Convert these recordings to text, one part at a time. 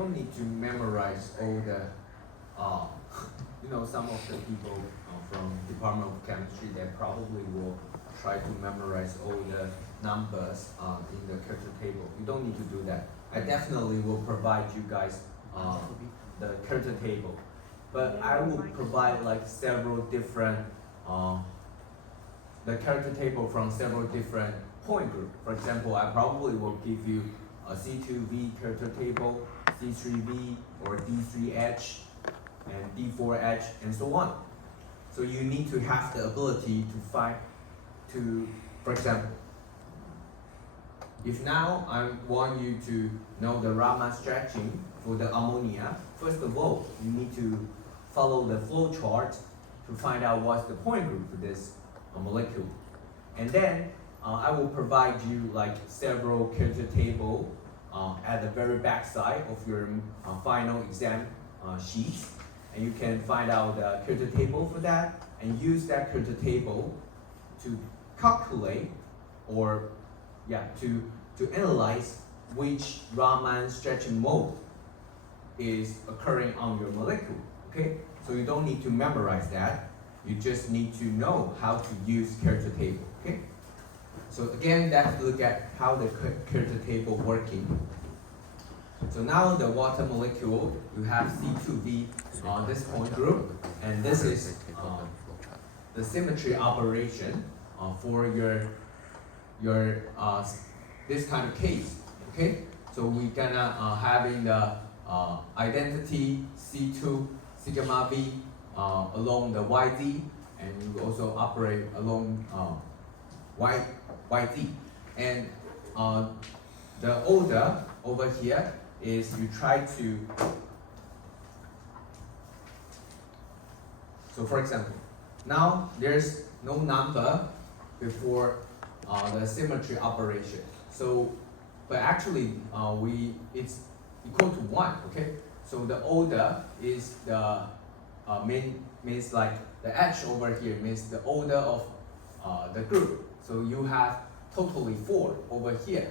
don't need to memorize all the, some of the people from Department of Chemistry that probably will try to memorize all the numbers in the character table. You don't need to do that. I definitely will provide you guys the character table, but I will provide like several different the character table from several different point groups. For example, I probably will give you a C2V character table, C3V or D3H and D4H and so on. So you need to have the ability to for example, if now I want you to know the Raman stretching for the ammonia, first of all, you need to follow the flow chart to find out what's the point group for this molecule. And then I will provide you like several character table at the very back side of your final exam sheets. And you can find out the character table for that and use that character table to calculate or to analyze which Raman stretching mode is occurring on your molecule. Okay? So you don't need to memorize that. You just need to know how to use character table. Okay? So again, let's look at how the character table working. So now the water molecule, you have C2V on this point group, and this is the symmetry operation for your this kind of case. Okay, so we're gonna having the identity C2 sigma V along the YZ, and you also operate along YZ, and the order over here is you try to. So for example, now there's no number before the symmetry operation. So, but actually it's equal to 1. Okay. So the order is the means like the H over here means the order of the group. So you have totally 4 over here.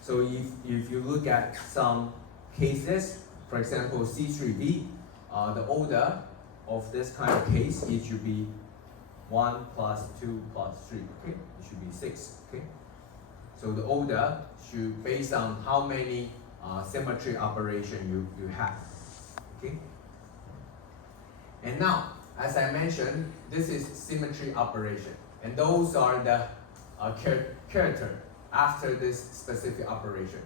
So if you look at some cases, for example C3V, the order of this kind of case, it should be 1 plus 2 plus 3. Okay, it should be 6. Okay, so the order should based on how many symmetry operation you have. Okay, and now as I mentioned, this is symmetry operation, and those are the character after this specific operation.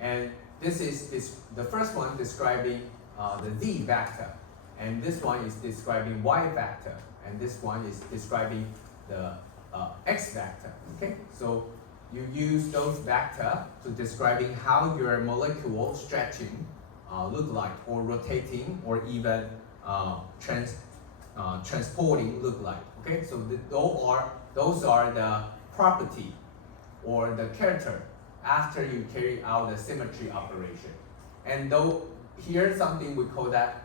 And this is the first one describing the Z vector, and this one is describing Y vector, and this one is describing the X vector. Okay, so you use those vector to describing how your molecule stretching look like, or rotating, or even transporting look like. Okay, so those are the property or the character after you carry out the symmetry operation. And though here something we call that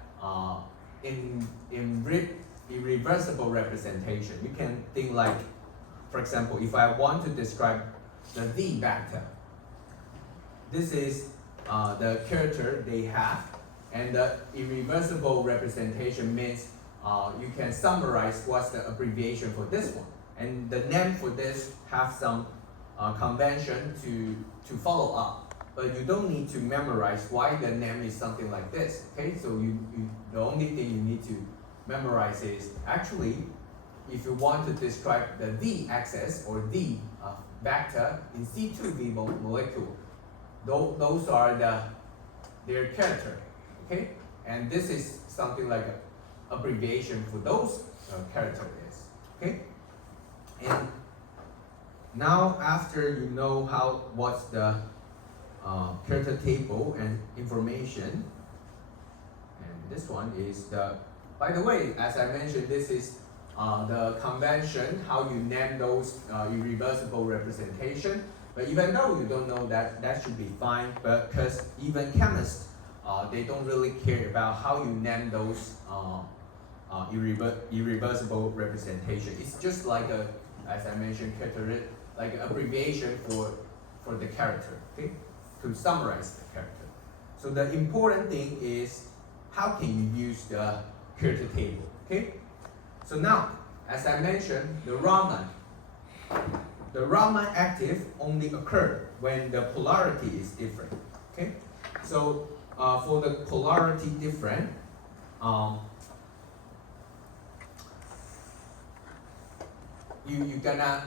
irreversible representation. You can think like, for example, if I want to describe the Z vector, this is the character they have, and the irreversible representation means you can summarize what's the abbreviation for this one, and the name for this have some convention to follow up, but you don't need to memorize why the name is something like this. Okay, so the only thing you need to memorize is actually if you want to describe the Z axis or Z vector in C2V molecule, those are their character. Okay, and this is something like an abbreviation for those characters. Okay, and now after you know what's the character table and information, and this one is by the way, as I mentioned, this is the convention, how you name those irreversible representation. But even though you don't know that, that should be fine, but because even chemists, they don't really care about how you name those irreversible representation. It's just like as I mentioned, like an abbreviation for the character, okay, to summarize the character. So the important thing is how can you use the character table, okay? So now, as I mentioned, the Raman active only occur when the polarity is different, okay? So for the polarity different, you're gonna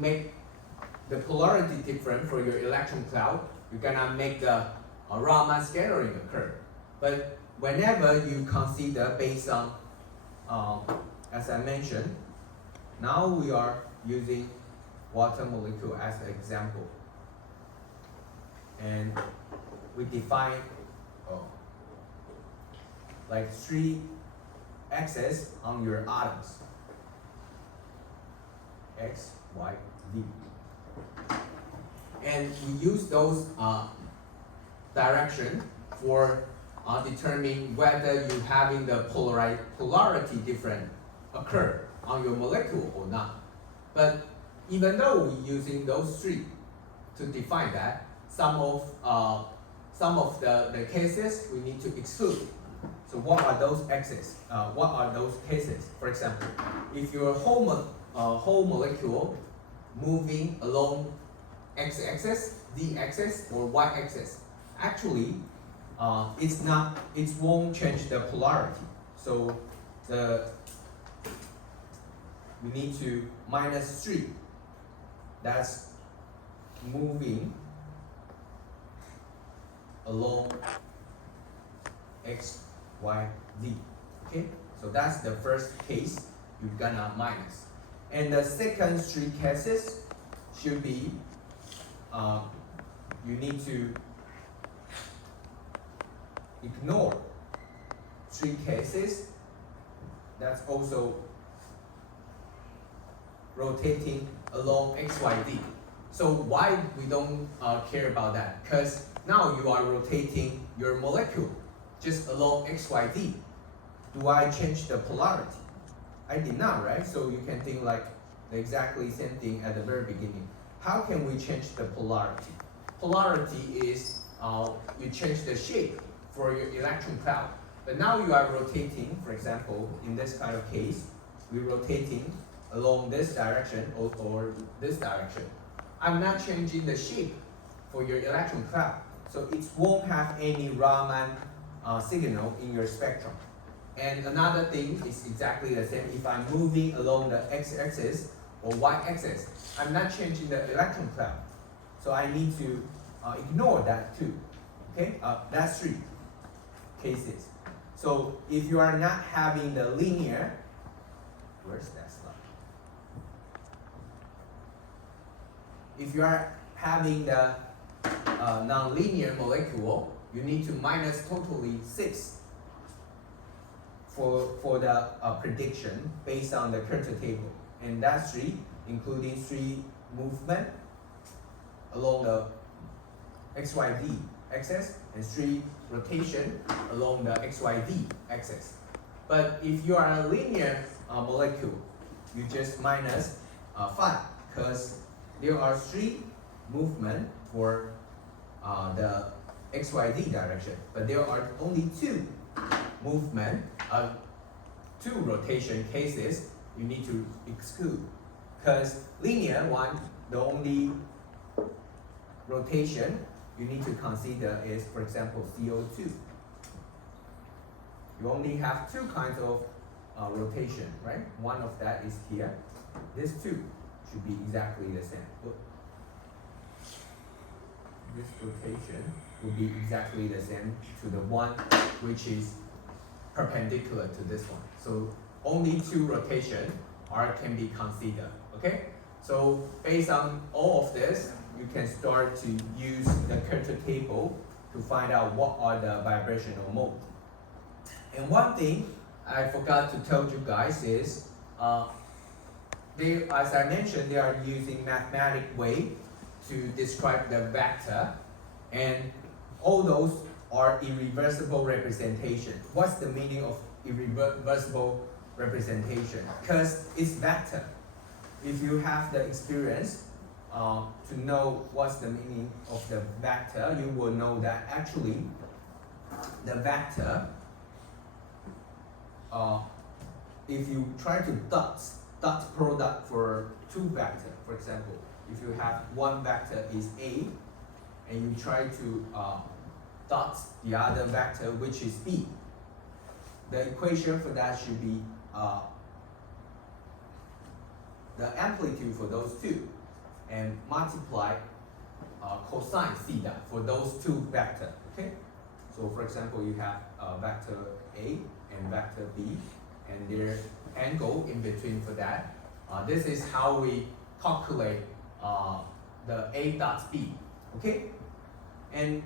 make the polarity different for your electron cloud. You're gonna make the Raman scattering occur. But whenever you consider based on, as I mentioned, now we are using water molecule as an example. And we define like 3 axes on your atoms. X, Y, Z. And we use those direction for determining whether you having the polarity different occur on your molecule or not. But even though we're using those 3 to define that, some of the cases we need to exclude. So what are those axes? What are those cases? For example, if your whole molecule moving along x-axis, z-axis, or y-axis, actually it won't change the polarity. So we need to -3. That's moving along x, y, z. Okay, so that's the first case you're gonna minus. And the second 3 cases should be you need to ignore 3 cases that's also rotating along x, y, z. So why we don't care about that? Because now you are rotating your molecule just along x, y, z. Do I change the polarity? I did not, right? So you can think like the exactly same thing at the very beginning. How can we change the polarity? Polarity is you change the shape for your electron cloud. But now you are rotating, for example, in this kind of case, we're rotating along this direction or this direction. I'm not changing the shape for your electron cloud. So it won't have any Raman signal in your spectrum. And another thing is exactly the same. If I'm moving along the x-axis or y-axis, I'm not changing the electron cloud. So I need to ignore that too. Okay, that's 3 cases. So if you are not having the linear, where's that slide? If you are having the non-linear molecule, you need to minus totally 6 for the prediction based on the character table. And that's 3, including 3 movement along the XYZ axis and 3 rotation along the XYZ axis. But if you are a linear molecule, you just minus 5 because there are 3 movement for the XYZ direction, but there are only 2 movement, 2 rotation cases you need to exclude. Because linear one, the only rotation you need to consider is, for example, CO2. You only have 2 kinds of rotation, right? One of that is here. These 2 should be exactly the same. This rotation will be exactly the same to the one which is perpendicular to this one. So only 2 rotation can be considered. Okay? So based on all of this, you can start to use the character table to find out what are the vibrational mode. And one thing I forgot to tell you guys is, as I mentioned, they are using mathematic way to describe the vector, and all those are irreversible representation. What's the meaning of irreversible representation? Because it's vector. If you have the experience, to know what's the meaning of the vector, you will know that actually the vector, if you try to dot product for two vectors, for example, if you have one vector is A and you try to dot the other vector which is B, the equation for that should be the amplitude for those two and multiply cosine theta for those two vectors. Okay, so for example, you have vector A and vector B and their angle in between for that. This is how we calculate the A dot B. Okay, and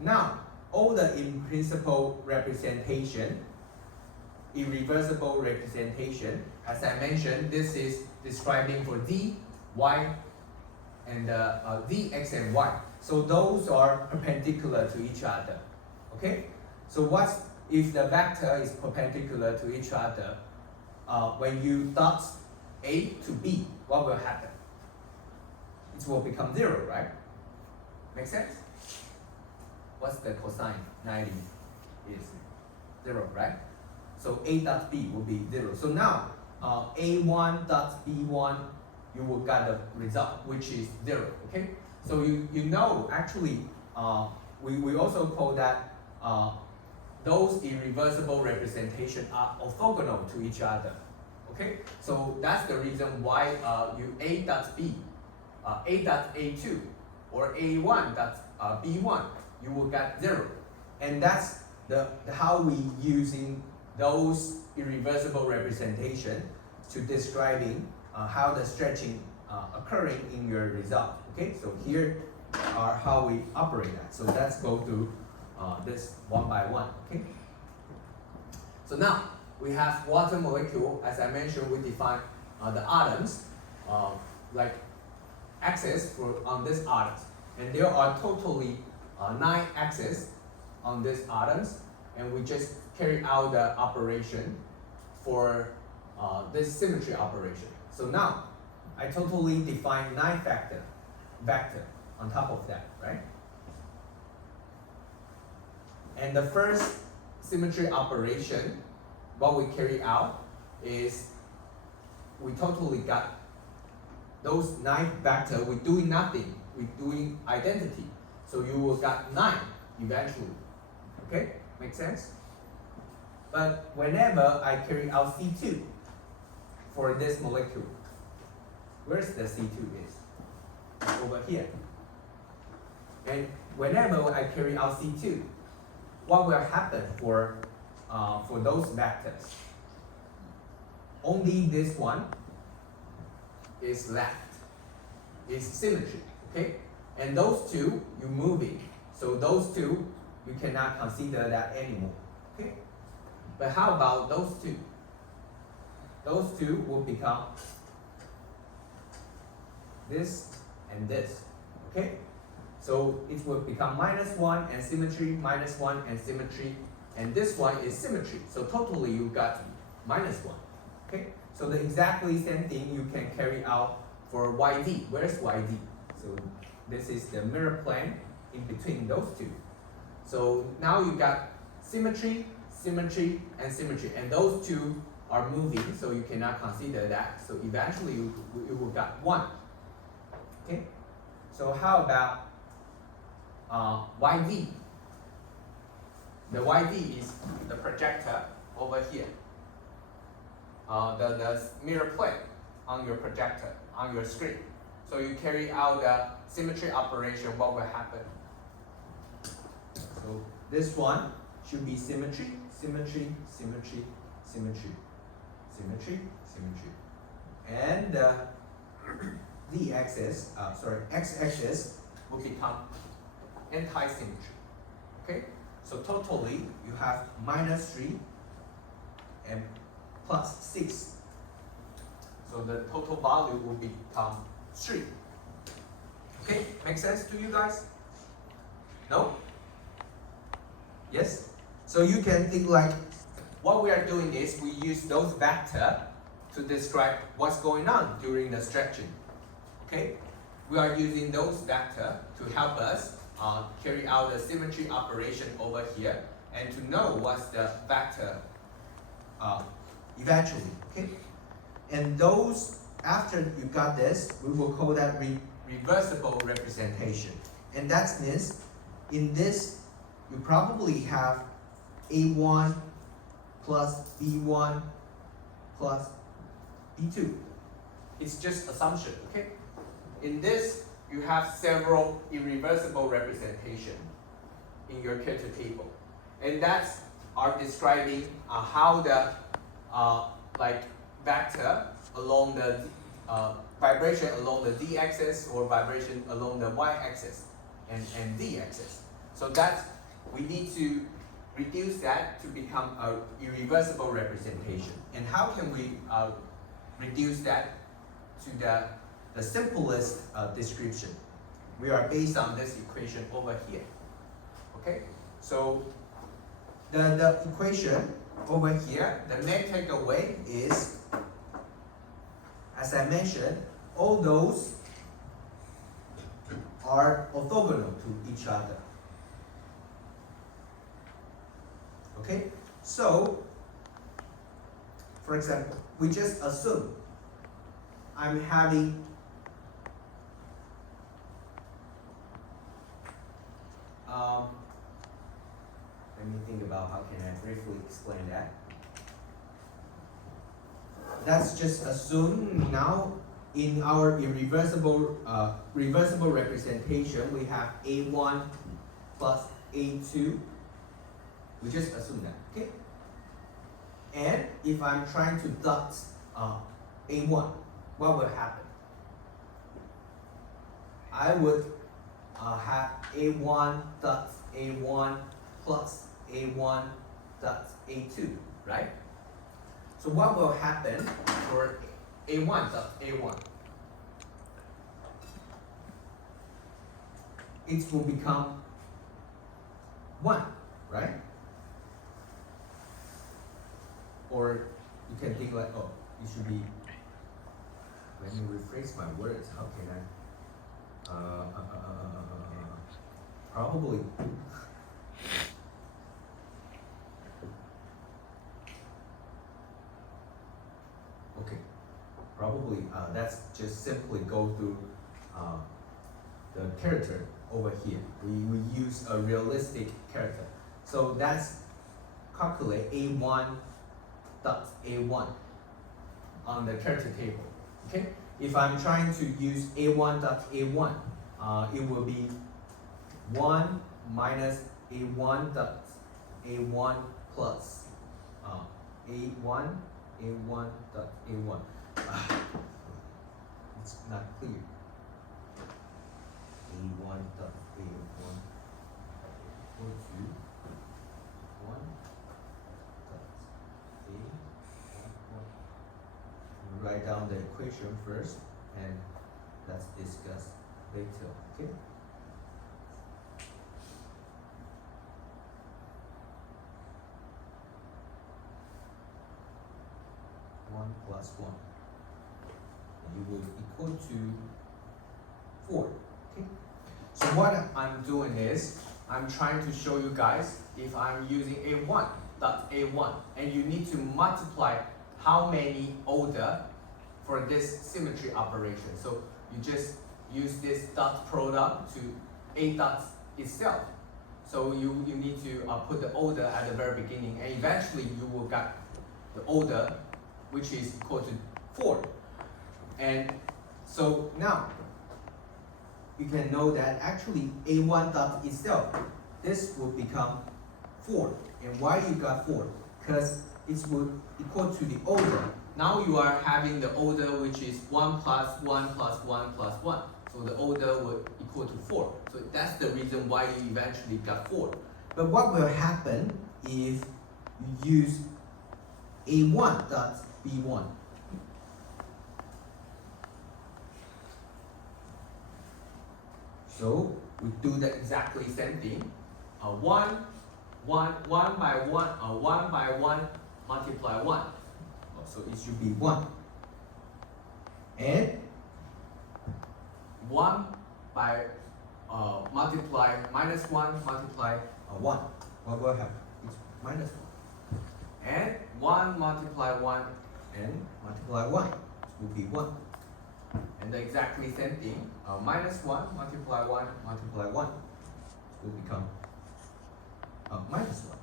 now all the in principle representation, irreversible representation, as I mentioned, this is describing for d, y, and d, x, and y. So those are perpendicular to each other. Okay, so what's if the vector is perpendicular to each other? When you dot A to B, what will happen? It will become 0, right? Make sense? What's the cosine 90 is 0, right? So A dot B will be 0. So now A1 dot B1, you will get the result which is 0. Okay? So you know actually we also call that those irreversible representation are orthogonal to each other. Okay? So that's the reason why you A dot B, A dot A2, or A1 dot B1, you will get 0. And that's the how we using those irreversible representation to describing how the stretching occurring in your result. Okay, so here are how we operate that. So let's go through this one by one. Okay. So now we have water molecule. As I mentioned, we define the atoms like axes on this atoms, and there are totally 9 axes on these atoms, and we just carry out the operation for this symmetry operation. So now I totally define 9 vector on top of that, right? And the first symmetry operation, what we carry out is we totally got those 9 vector. We're doing nothing. We're doing identity. So you will get 9 eventually. Okay, make sense? But whenever I carry out C2 for this molecule, where's the C2 is? It's over here. And whenever I carry out C2, what will happen for those vectors? Only this one is left, is symmetry, okay? And those two, you're moving. So those two, you cannot consider that anymore, okay? But how about those two? Those two will become this and this, okay? So it will become -1 and symmetry, -1 and symmetry, and this one is symmetry. So totally you got -1, okay? So the exactly same thing you can carry out for YD. Where's YD? So this is the mirror plane in between those two. So now you got symmetry, symmetry, and symmetry, and those two are moving, so you cannot consider that. So eventually you will get 1. Okay. So how about YD? The YD is the projector over here. The mirror plate on your projector, on your screen. So you carry out the symmetry operation, what will happen? So this one should be symmetry, symmetry, symmetry, symmetry, symmetry, symmetry. And the axis, x-axis will become anti-symmetry. Okay? So totally you have -3 and +6. So the total value will become 3. Okay, make sense to you guys? No? Yes? So you can think like, what we are doing is we use those vector to describe what's going on during the stretching. Okay, we are using those vector to help us carry out the symmetry operation over here and to know what's the vector eventually. Okay, and those after you got this, we will call that reversible representation, and that means in this you probably have A1 plus B1 plus B2. It's just assumption, okay? In this, you have several irreversible representation in your character table. And that's are describing how the like vector along the vibration along the z-axis or vibration along the y-axis and z-axis. So that's, we need to reduce that to become a irreversible representation. And how can we reduce that to the simplest description? We are based on this equation over here. Okay, so the equation over here, the main takeaway is, as I mentioned, all those are orthogonal to each other. Okay, so for example, we just assume I'm having let me think about how can I briefly explain that. Let's just assume now in our irreversible reversible representation we have A1 plus A2. We just assume that, okay? And if I'm trying to dot A1, what will happen? I would have A1 dot A1 plus A1 dot A2, right? So what will happen for A1 dot A1? It will become 1, right? Or you can think like, oh, it should be, let me rephrase my words, how can I? Probably. Okay, probably that's just simply go through the character over here. We use a realistic character. So that's calculate A1 dot A1 on the character table. Okay, if I'm trying to use A1 dot A1, it will be 1 minus A1 dot A1 plus A1 dot A1. It's not clear. A1 dot A1 equal to 1 dot A1. Write down the equation first and let's discuss later, okay? One plus 1. And you will equal to 4. Okay? So what I'm doing is I'm trying to show you guys if I'm using A1 dot A1 and you need to multiply how many order for this symmetry operation. So you just use this dot product to A dot itself. So you need to put the order at the very beginning and eventually you will get the order which is equal to 4. And so now you can know that actually A1 dot itself, this will become 4. And why you got 4? Because it will equal to the order. Now you are having the order which is 1 plus 1 plus 1 plus 1. So the order will equal to 4. So that's the reason why you eventually got 4. But what will happen if you use A1 dot B1? So we do the exactly same thing. 1 by 1 multiply 1. So it should be 1. And 1 by multiply minus 1 multiply 1. What will happen? It's minus 1. And 1 multiply 1 and multiply 1. It will be 1. And the exactly same thing, minus 1 multiply 1 multiply 1 will become minus 1.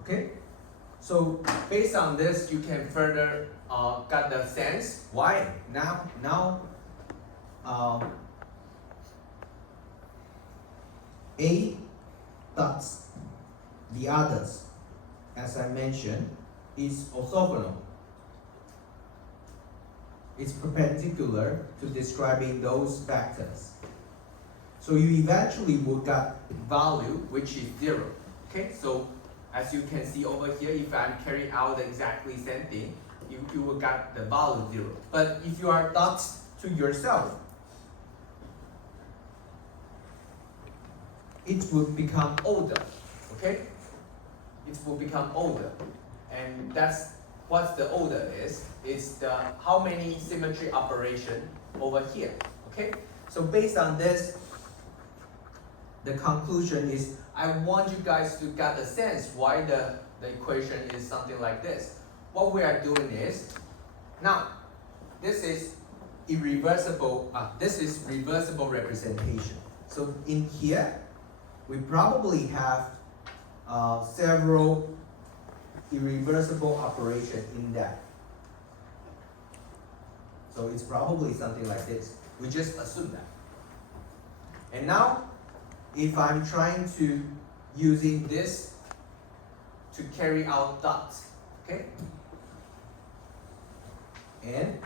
Okay, so based on this, you can further get the sense why now A dots the others, as I mentioned, is orthogonal. It's perpendicular to describing those vectors. So you eventually will get value which is 0. Okay, so as you can see over here, if I'm carrying out the exactly same thing, you will get the value 0. But if you are dots to yourself, it will become older. Okay, it will become older, and that's what the order is. It's the how many symmetry operation over here. Okay, so based on this, the conclusion is I want you guys to get a sense why the equation is something like this. What we are doing is, now this is irreversible. This is reversible representation. So in here, we probably have several irreversible operations in that. So it's probably something like this. We just assume that. And now, if I'm trying to using this to carry out dots, okay? And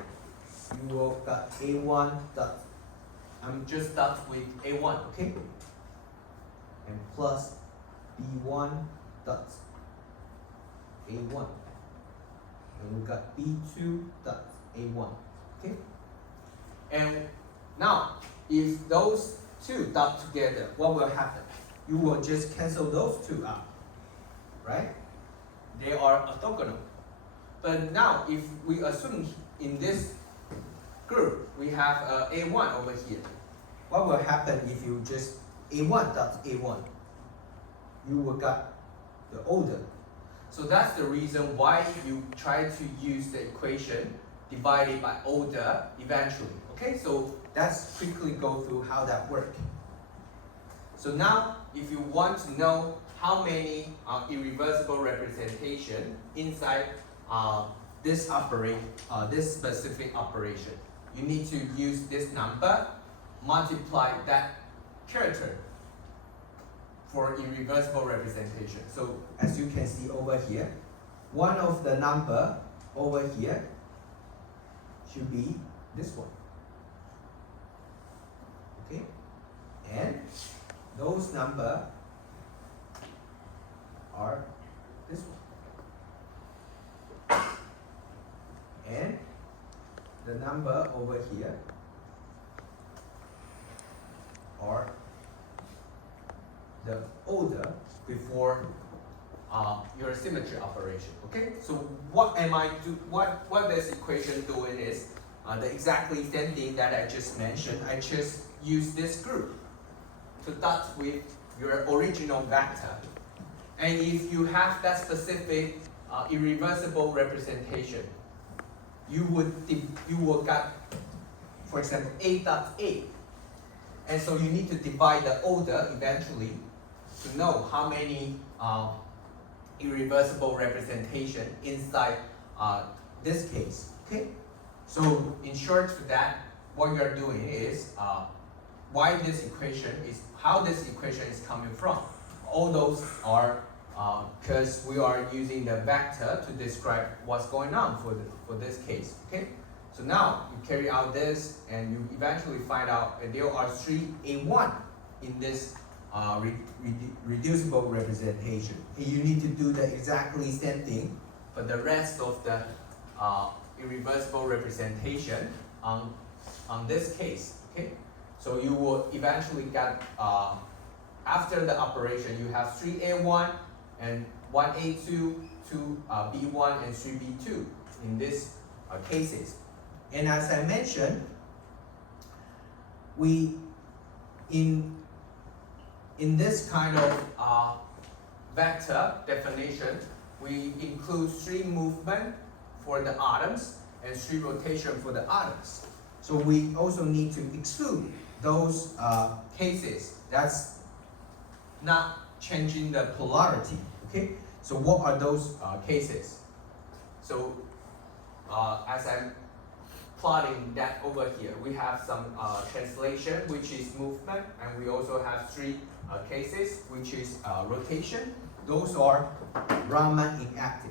you will got A1 dot. I'm just dot with A1, okay? And plus B1 dot A1. And we got B2 dot A1, okay? And now, if those two dot together, what will happen? You will just cancel those two out, right? They are orthogonal. But now, if we assume in this group, we have A1 over here, what will happen if you just A1 dot A1? You will get the order. So that's the reason why you try to use the equation divided by order eventually. Okay, so let's quickly go through how that works. So now, if you want to know how many irreversible representation inside this specific operation, you need to use this number, multiply that character for irreversible representation. So as you can see over here, one of the number over here should be this one. Okay, and those number are this one, and the number over here are the order before your symmetry operation. Okay, so what am I do? What this equation doing is the exactly same thing that I just mentioned. I just use this group to dot with your original vector, and if you have that specific irreversible representation, you will get, for example, A dot A, and so you need to divide the order eventually to know how many irreversible representation inside this case. Okay, so in short, for that, what you are doing is why this equation is how this equation is coming from. All those are because we are using the vector to describe what's going on for this case. Okay, so now you carry out this, and you eventually find out that there are 3 A1 in this reducible representation. And you need to do the exactly same thing for the rest of the irreversible representation on this case. Okay, so you will eventually get after the operation, you have 3A1 and 1A2 to B1 and 3B2 in these cases. And as I mentioned, we in this kind of vector definition, we include 3 movement for the atoms and 3 rotation for the atoms. So we also need to exclude those cases that's not changing the polarity. Okay. So what are those cases? So as I'm plotting that over here, we have some translation, which is movement, and we also have 3 cases, which is rotation. Those are Raman inactive.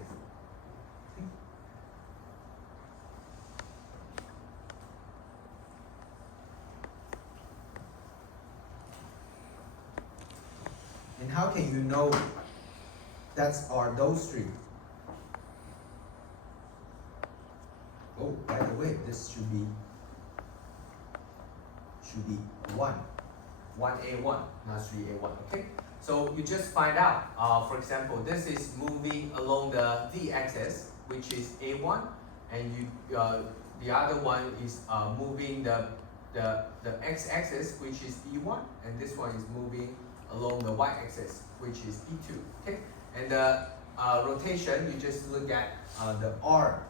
And how can you know are those 3? Oh, by the way, this should be 1, 1A1, not 3A1. Okay. So you just find out. For example, this is moving along the z-axis, which is A1, and the other one is moving the x-axis, which is B1, and this one is moving along the y-axis, which is B2. Okay. And the rotation, you just look at the R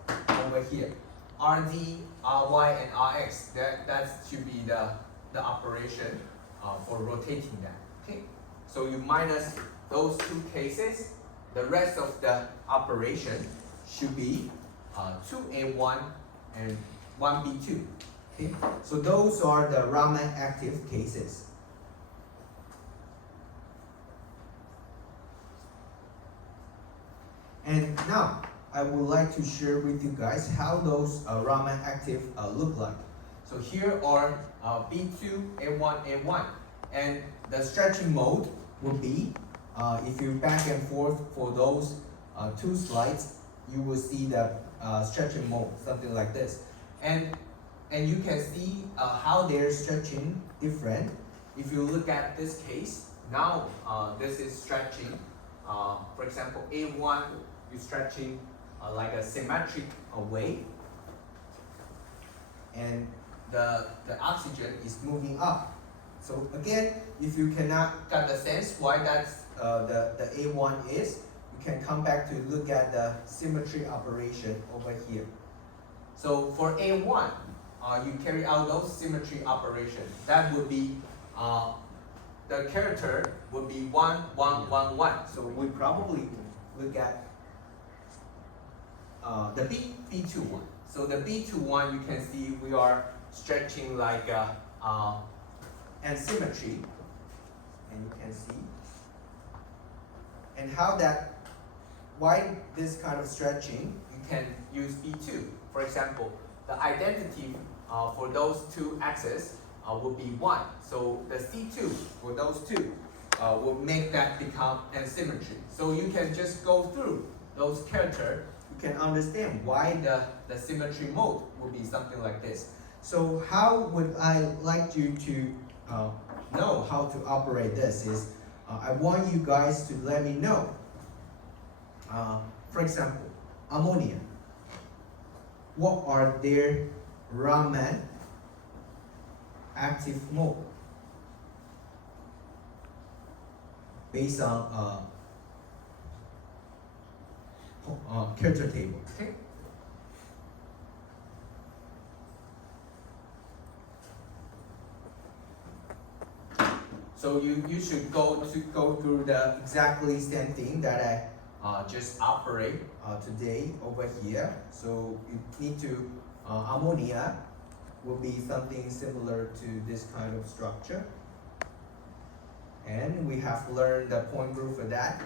over here. RD, RY, and RX, that should be the operation for rotating that. Okay, so you minus those 2 cases, the rest of the operation should be 2A1 and 1B2. Okay, so those are the Raman active cases. And now, I would like to share with you guys how those Raman active look like. So here are B2, A1, A1. And the stretching mode will be, if you back and forth for those 2 slides, you will see the stretching mode, something like this. And you can see how they're stretching different. If you look at this case, now this is stretching. For example, A1, you're stretching like a symmetric way, and the oxygen is moving up. So again, if you cannot get the sense why that's the A1 is, you can come back to look at the symmetry operation over here. So for A1, you carry out those symmetry operations. That would be the character would be 1, 1, 1, 1. So we probably look at the B21. So the B21, you can see we are stretching like and symmetry, and you can see. And why this kind of stretching, you can use B2. For example, the identity for those 2 axes will be 1. So the C2 for those 2 will make that become an symmetry. So you can just go through those characters. You can understand why the symmetry mode will be something like this. So how would I like you to know how to operate this is, I want you guys to let me know. For example, ammonia. What are their Raman active mode? Based on character table. Okay. So you should go through the exactly same thing that I just operate today over here. So you need to ammonia will be something similar to this kind of structure. And we have learned the point group for that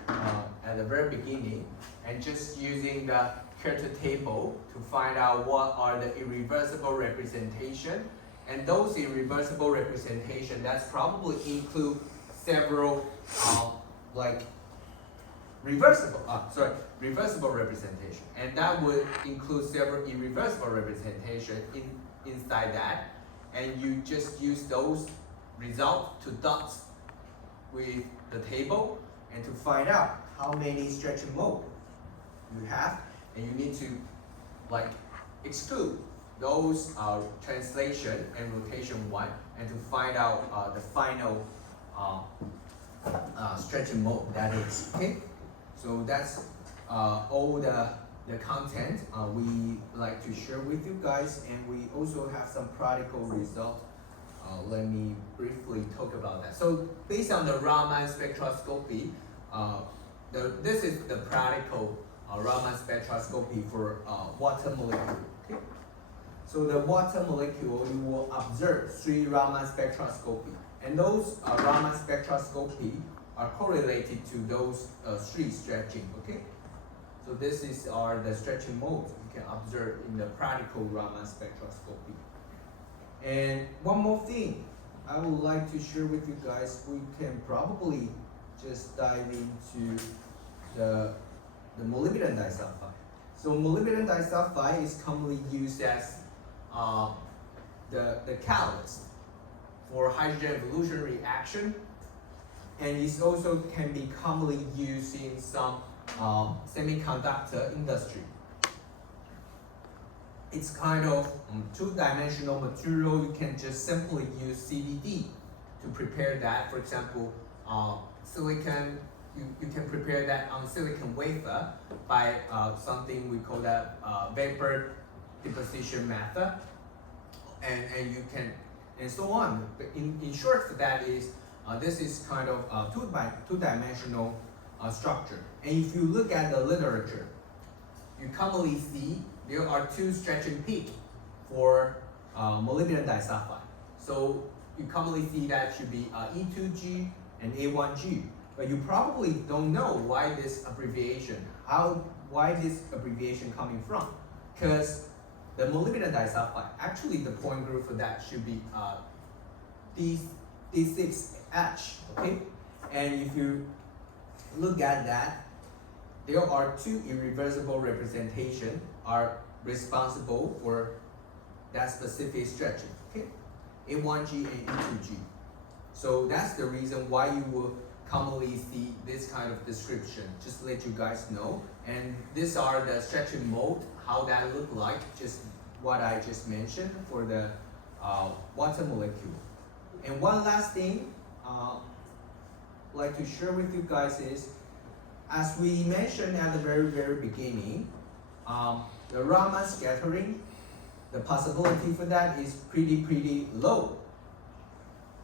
at the very beginning, and just using the character table to find out what are the irreversible representation. And those irreversible representation, that's probably include several like reversible representation, and that would include several irreversible representation inside that, and you just use those results to dot with the table and to find out how many stretching mode you have, and you need to like exclude those translation and rotation one, and to find out the final stretching mode that is. Okay, so that's all the content we like to share with you guys, and we also have some practical results. Let me briefly talk about that. So based on the Raman spectroscopy, this is the practical Raman spectroscopy for water molecule. Okay? So the water molecule, you will observe 3 Raman spectroscopy, and those Raman spectroscopy are correlated to those 3 stretching. Okay? So this is the stretching modes you can observe in the practical Raman spectroscopy. And one more thing I would like to share with you guys, we can probably just dive into the molybdenum disulfide. So molybdenum disulfide is commonly used as the catalyst for hydrogen evolution reaction, and it also can be commonly used in some semiconductor industry. It's kind of 2-dimensional material. You can just simply use CVD to prepare that. For example, silicon, you can prepare that on silicon wafer by something we call that vapor deposition method, and you can, and so on. But in short, that is this is kind of 2-dimensional structure. And if you look at the literature, you commonly see there are 2 stretching peaks for molybdenum disulfide. So you commonly see that should be E2G and A1G. But you probably don't know why this abbreviation, why this abbreviation coming from. Because the molybdenum disulfide, actually the point group for that should be D6H, okay? And if you look at that, there are 2 irreversible representations are responsible for that specific stretching, okay? A1G and E2G. So that's the reason why you will commonly see this kind of description, just to let you guys know. And these are the stretching mode, how that look like, just what I just mentioned for the water molecule. And one last thing I'd like to share with you guys is, as we mentioned at the very beginning, the Raman scattering, the possibility for that is pretty low.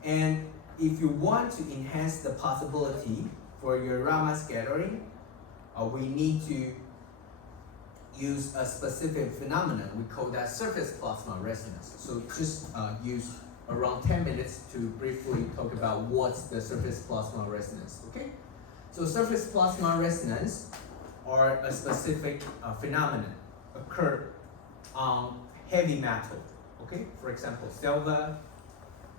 And if you want to enhance the possibility for your Raman scattering, we need to use a specific phenomenon. We call that surface plasma resonance. So just use around 10 minutes to briefly talk about what's the surface plasma resonance, okay? So surface plasma resonance are a specific phenomenon occur on heavy metal, okay? For example, silver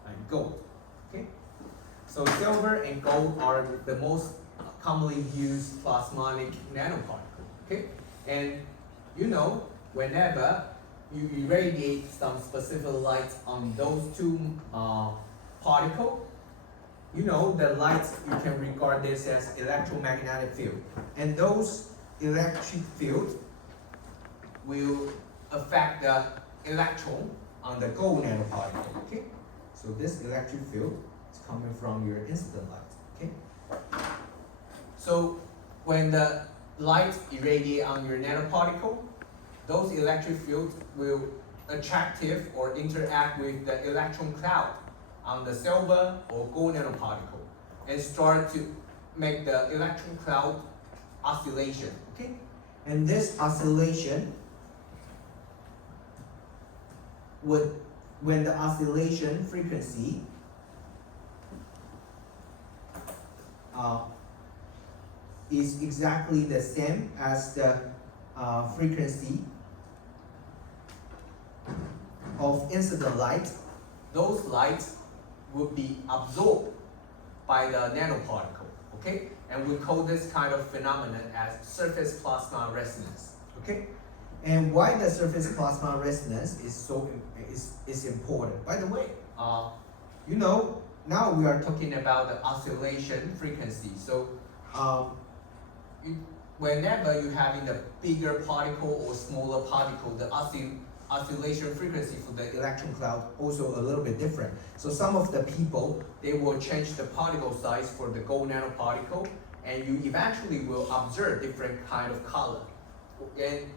and gold, okay? So silver and gold are the most commonly used plasmonic nanoparticle, okay? And you know, whenever you irradiate some specific light on those 2 particles, you know, the light, you can regard this as electromagnetic field. And those electric field will affect the electron on the gold nanoparticle, okay? So this electric field is coming from your incident light, okay? So when the light irradiate on your nanoparticle, those electric fields will attractive or interact with the electron cloud on the silver or gold nanoparticle and start to make the electron cloud oscillation, okay? And this oscillation when the oscillation frequency is exactly the same as the frequency of incident light, those lights will be absorbed by the nanoparticle, okay? And we call this kind of phenomenon as surface plasma resonance, okay? And why the surface plasma resonance is important. By the way, you know, now we are talking about the oscillation frequency. So whenever you're having the bigger particle or smaller particle, the oscillation frequency for the electron cloud also a little bit different. So some of the people, they will change the particle size for the gold nanoparticle, and you eventually will observe different kind of color.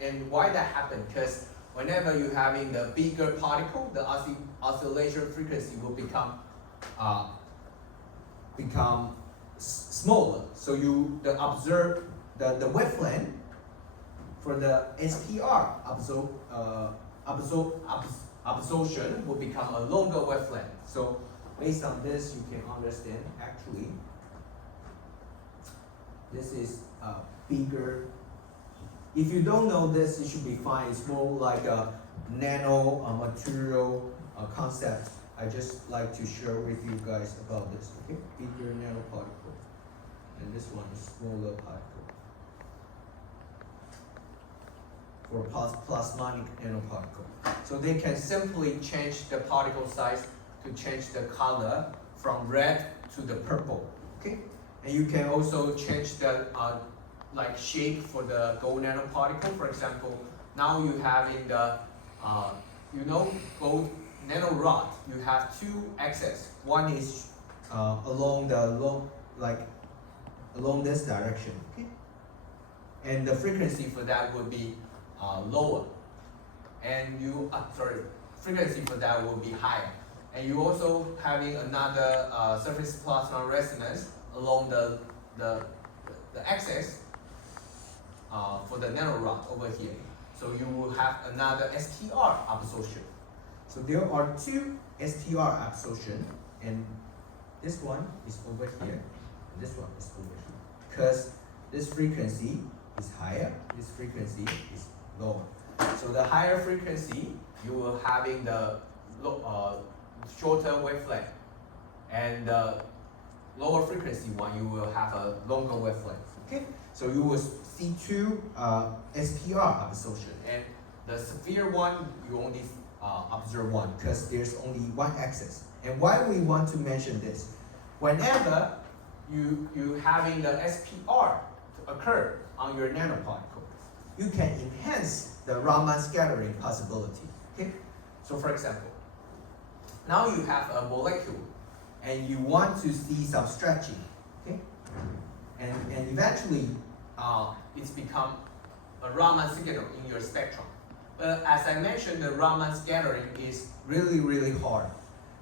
And why that happen? Because whenever you're having the bigger particle, the oscillation frequency will become smaller. So the wavelength for the SPR absorption will become a longer wavelength. So based on this, you can understand actually this is bigger. If you don't know this, it should be fine. It's more like a nano material concept. I just like to share with you guys about this. Okay, bigger nanoparticle, and this one is smaller particle. For plasmonic nanoparticle, so they can simply change the particle size to change the color from red to the purple. Okay, and you can also change the like shape for the gold nanoparticle. For example, now you have in the gold nanorod, you have two axes. One is along this direction, okay, and the frequency for that would be lower, and frequency for that will be higher. And you also having another surface plasma resonance along the axis for the nanorod over here. So you will have another STR absorption. So there are two STR absorption, and this one is over here, and this one is over here. Because this frequency is higher, this frequency is lower. So the higher frequency, you will having the shorter wavelength, and the lower frequency one, you will have a longer wavelength. Okay, so you will see two SPR absorption, and the severe one you only observe one because there's only one axis. And why we want to mention this? Whenever you having the SPR to occur on your nanoparticle, you can enhance the Raman scattering possibility. Okay, so for example, now you have a molecule and you want to see some stretching. Okay, and eventually it's become a Raman signal in your spectrum. But as I mentioned, the Raman scattering is really hard.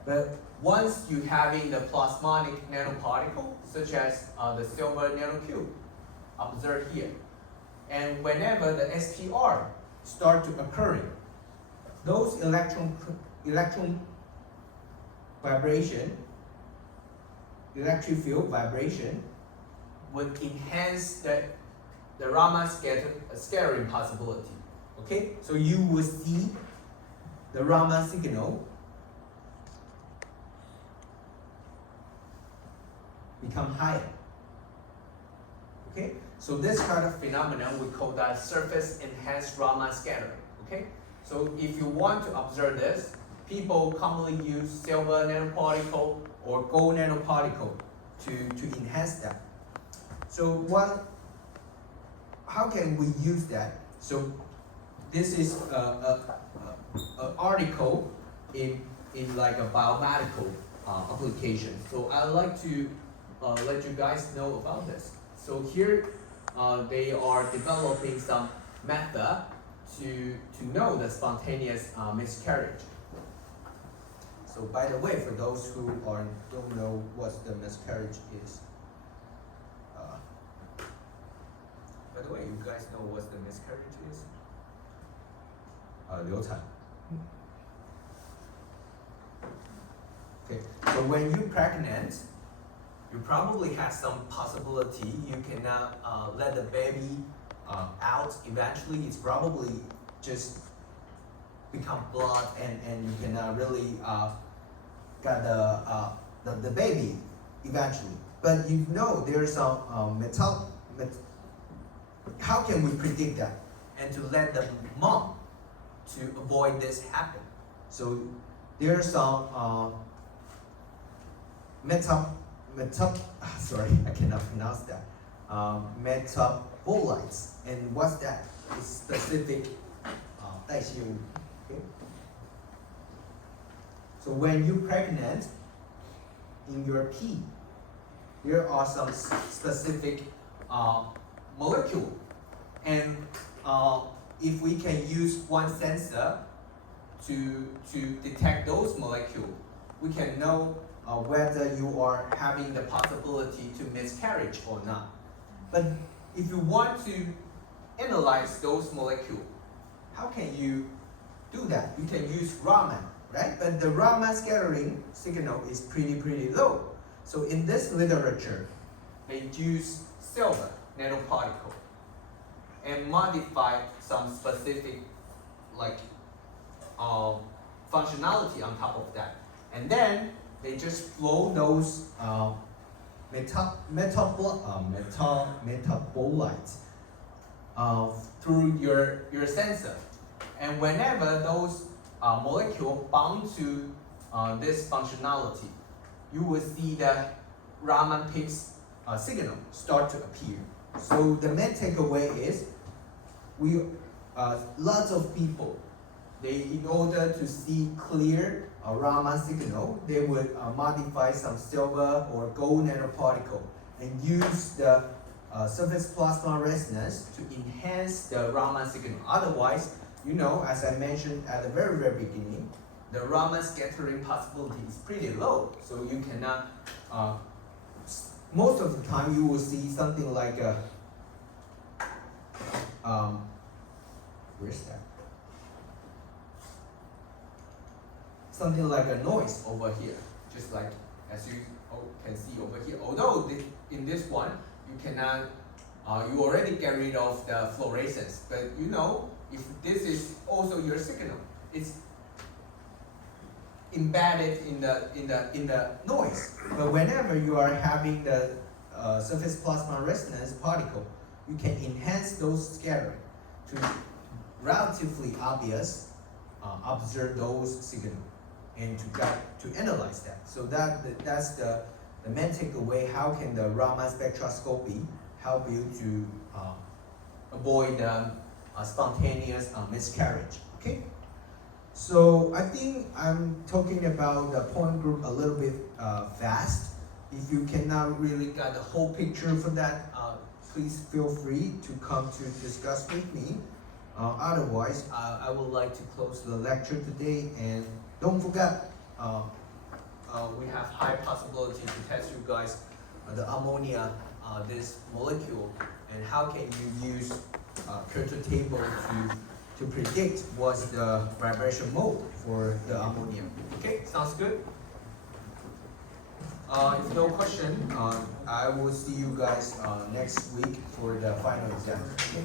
But once you having the plasmonic nanoparticle, such as the silver nanocube, observed here, and whenever the SPR start to occurring, those electron vibration, electric field vibration, would enhance the Raman scattering possibility. Okay, so you will see the Raman signal become higher. Okay, so this kind of phenomenon we call that surface enhanced Raman scattering. Okay, so if you want to observe this, people commonly use silver nanoparticle or gold nanoparticle to enhance that. So how can we use that? So this is an article in like a biomedical application. So I'd like to let you guys know about this. So here they are developing some method to know the spontaneous miscarriage. So by the way, for those who don't know what the miscarriage is, by the way, you guys know what the miscarriage is? 流产. Okay, so when you're pregnant, you probably have some possibility you cannot let the baby out. Eventually, it's probably just become blood, and you cannot really get the baby eventually. But you know there's some how can we predict that and to let the mom to avoid this happen? So there's some sorry, I cannot pronounce that. bolides. And what's that? It's specific 代谢物. Okay? So when you're pregnant, in your pee, there are some specific molecule. And if we can use one sensor to detect those molecules, we can know whether you are having the possibility to miscarriage or not. But if you want to analyze those molecules, how can you do that? You can use Raman, right? But the Raman scattering signal is pretty low. So in this literature, they use silver nanoparticle and modify some specific functionality on top of that. And then they just flow those metabolites through your sensor. And whenever those molecules bound to this functionality, you will see the Raman peaks signal start to appear. So the main takeaway is lots of people, in order to see clear Raman signal, they would modify some silver or gold nanoparticle and use the surface plasma resonance to enhance the Raman signal. Otherwise, as I mentioned at the very beginning, the Raman scattering possibility is pretty low. So you cannot, most of the time you will see something like a, where's that? Something like a noise over here, just like as you can see over here. Although in this one, you cannot, you already get rid of the fluorescence, but if this is also your signal, it's embedded in the noise. But whenever you are having the surface plasma resonance particle, you can enhance those scattering to relatively obvious observe those signals and to analyze that. So that's the main takeaway. How can the Raman spectroscopy help you to avoid spontaneous miscarriage? Okay. So I think I'm talking about the point group a little bit fast. If you cannot really get the whole picture for that, please feel free to come to discuss with me. Otherwise, I would like to close the lecture today. And don't forget, we have high possibility to test you guys the ammonia, this molecule, and how can you use Kircher table to predict what's the vibration mode for the ammonia. Okay, sounds good? If no question, I will see you guys next week for the final exam. Okay?